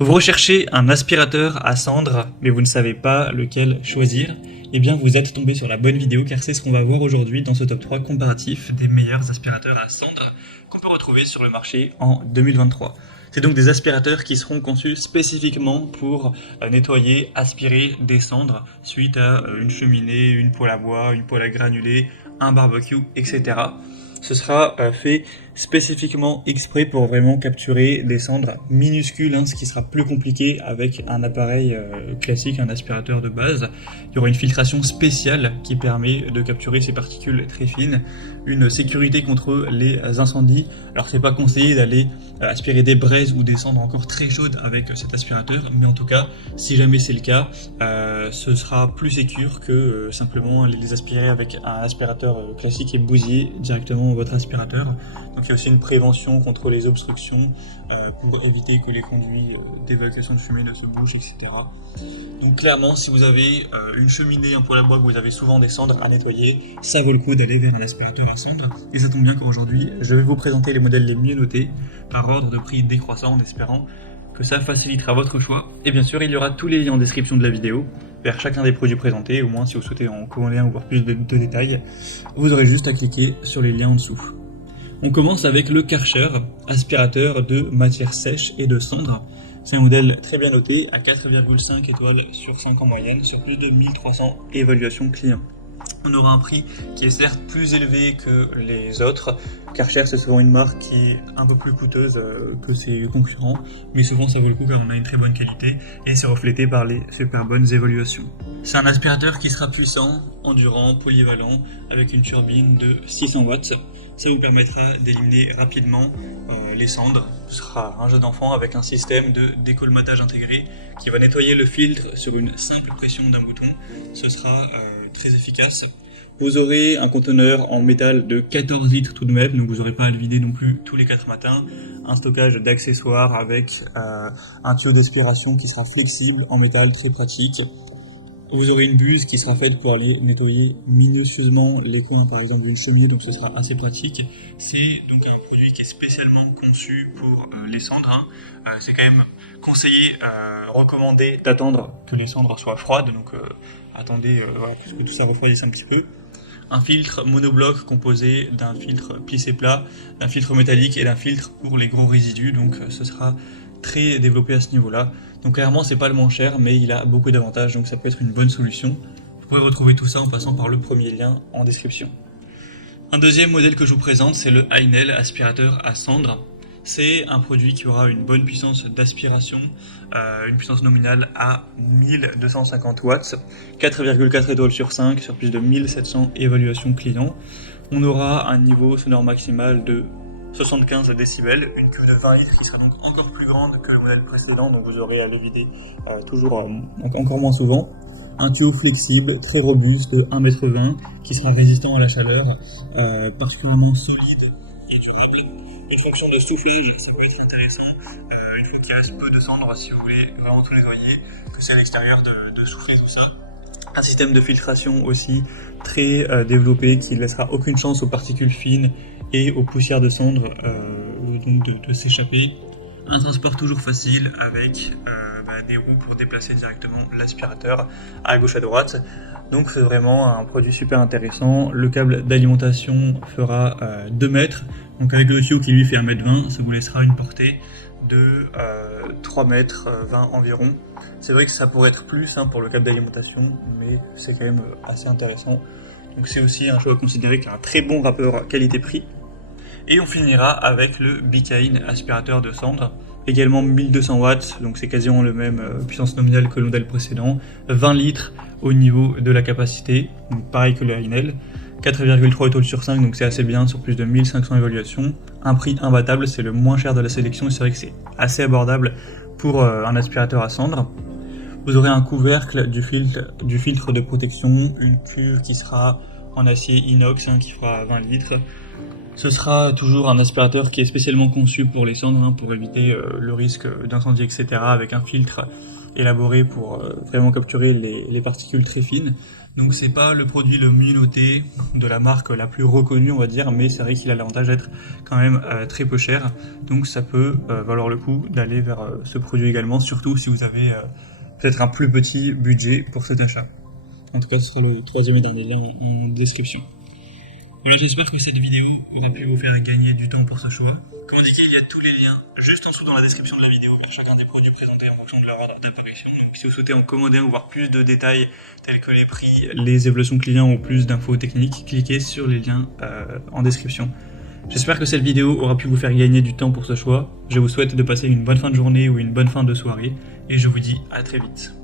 Vous recherchez un aspirateur à cendres, mais vous ne savez pas lequel choisir? Eh bien, vous êtes tombé sur la bonne vidéo car c'est ce qu'on va voir aujourd'hui dans ce top 3 comparatif des meilleurs aspirateurs à cendres qu'on peut retrouver sur le marché en 2023. C'est donc des aspirateurs qui seront conçus spécifiquement pour nettoyer, aspirer des cendres suite à une cheminée, une poêle à bois, une poêle à granulés, un barbecue, etc. Ce sera fait spécifiquement exprès pour vraiment capturer des cendres minuscules, ce qui sera plus compliqué avec un appareil classique, un aspirateur de base. Il y aura une filtration spéciale qui permet de capturer ces particules très fines, une sécurité contre les incendies. Alors c'est pas conseillé d'aller aspirer des braises ou des cendres encore très chaudes avec cet aspirateur, mais en tout cas, si jamais c'est le cas, ce sera plus sécure que simplement les aspirer avec un aspirateur classique et bousiller directement votre aspirateur. Donc il y a aussi une prévention contre les obstructions pour éviter que les conduits d'évacuation de fumée ne se bouchent, etc. Donc clairement, si vous avez une cheminée, un poêle à bois, que vous avez souvent des cendres à nettoyer, ça vaut le coup d'aller vers un aspirateur à cendres. Et ça tombe bien qu'aujourd'hui, je vais vous présenter les modèles les mieux notés par ordre de prix décroissant en espérant que ça facilitera votre choix. Et bien sûr, il y aura tous les liens en description de la vidéo vers chacun des produits présentés. Au moins, si vous souhaitez en commander un ou voir plus de détails, vous aurez juste à cliquer sur les liens en dessous. On commence avec le Karcher, aspirateur de matière sèche et de cendres. C'est un modèle très bien noté, à 4,5 étoiles sur 5 en moyenne, sur plus de 1300 évaluations clients. On aura un prix qui est certes plus élevé que les autres. Karcher, c'est souvent une marque qui est un peu plus coûteuse que ses concurrents, mais souvent ça vaut le coup car on a une très bonne qualité et c'est reflété par les super bonnes évaluations. C'est un aspirateur qui sera puissant, endurant, polyvalent, avec une turbine de 600 watts. Ça vous permettra d'éliminer rapidement les cendres. Ce sera un jeu d'enfant avec un système de décolmatage intégré qui va nettoyer le filtre sur une simple pression d'un bouton. Ce sera très efficace. Vous aurez un conteneur en métal de 14 litres tout de même, donc vous n'aurez pas à le vider non plus tous les 4 matins. Un stockage d'accessoires avec un tuyau d'aspiration qui sera flexible en métal, très pratique. Vous aurez une buse qui sera faite pour aller nettoyer minutieusement les coins par exemple d'une cheminée, donc ce sera assez pratique. C'est donc un produit qui est spécialement conçu pour les cendres. C'est quand même conseillé, recommandé d'attendre que les cendres soient froides, donc attendez voilà, que tout ça refroidisse un petit peu. Un filtre monobloc composé d'un filtre plissé plat, d'un filtre métallique et d'un filtre pour les gros résidus, donc ce sera très développé à ce niveau-là. Donc clairement c'est pas le moins cher, mais il a beaucoup d'avantages, donc ça peut être une bonne solution. Vous pouvez retrouver tout ça en passant par le premier lien en description. Un deuxième modèle que je vous présente, c'est le Heinel aspirateur à cendres. C'est un produit qui aura une bonne puissance d'aspiration, une puissance nominale à 1250 watts, 4,4 étoiles sur 5 sur plus de 1700 évaluations clients. On aura un niveau sonore maximal de 75 décibels, une cuve de 20 litres qui sera donc encore plus grande que le modèle précédent, donc vous aurez à les vider toujours encore moins souvent. Un tuyau flexible, très robuste, de 1,20 m, qui sera résistant à la chaleur, particulièrement solide et durable. Une fonction de soufflage, ça peut être intéressant, une fois qu'il reste peu de cendres, si vous voulez vraiment tout nettoyer, que c'est à l'extérieur de souffler tout ça. Un système de filtration aussi très développé qui ne laissera aucune chance aux particules fines et aux poussières de cendres de s'échapper. Un transport toujours facile avec des roues pour déplacer directement l'aspirateur à gauche à droite. Donc c'est vraiment un produit super intéressant. Le câble d'alimentation fera 2 mètres. Donc avec le tuyau qui lui fait 1,20 m, ça vous laissera une portée de 3,20 m environ. C'est vrai que ça pourrait être plus pour le câble d'alimentation, mais c'est quand même assez intéressant. Donc c'est aussi un choix à considérer qui a un très bon rapport qualité-prix. Et on finira avec le Bikain aspirateur de cendres, également 1200 watts, donc c'est quasiment le même puissance nominale que le modèle précédent, 20 litres au niveau de la capacité, donc pareil que le Heinel, 4,3 étoiles sur 5, donc c'est assez bien sur plus de 1500 évaluations, un prix imbattable, c'est le moins cher de la sélection, et c'est vrai que c'est assez abordable pour un aspirateur à cendres. Vous aurez un couvercle du filtre de protection, une cuve qui sera en acier inox qui fera 20 litres, Ce sera toujours un aspirateur qui est spécialement conçu pour les cendres, pour éviter le risque d'incendie, etc. avec un filtre élaboré pour vraiment capturer les particules très fines. Donc c'est pas le produit le mieux noté de la marque la plus reconnue, on va dire, mais c'est vrai qu'il a l'avantage d'être quand même très peu cher. Donc ça peut valoir le coup d'aller vers ce produit également, surtout si vous avez peut-être un plus petit budget pour cet achat. En tout cas, ce sera le troisième et dernier lien en description. Voilà, j'espère que cette vidéo aura pu vous faire gagner du temps pour ce choix. Comme indiqué, il y a tous les liens juste en dessous dans la description de la vidéo vers chacun des produits présentés en fonction de leur ordre d'apparition. Donc si vous souhaitez en commander ou voir plus de détails tels que les prix, les évaluations clients ou plus d'infos techniques, cliquez sur les liens en description. J'espère que cette vidéo aura pu vous faire gagner du temps pour ce choix. Je vous souhaite de passer une bonne fin de journée ou une bonne fin de soirée et je vous dis à très vite.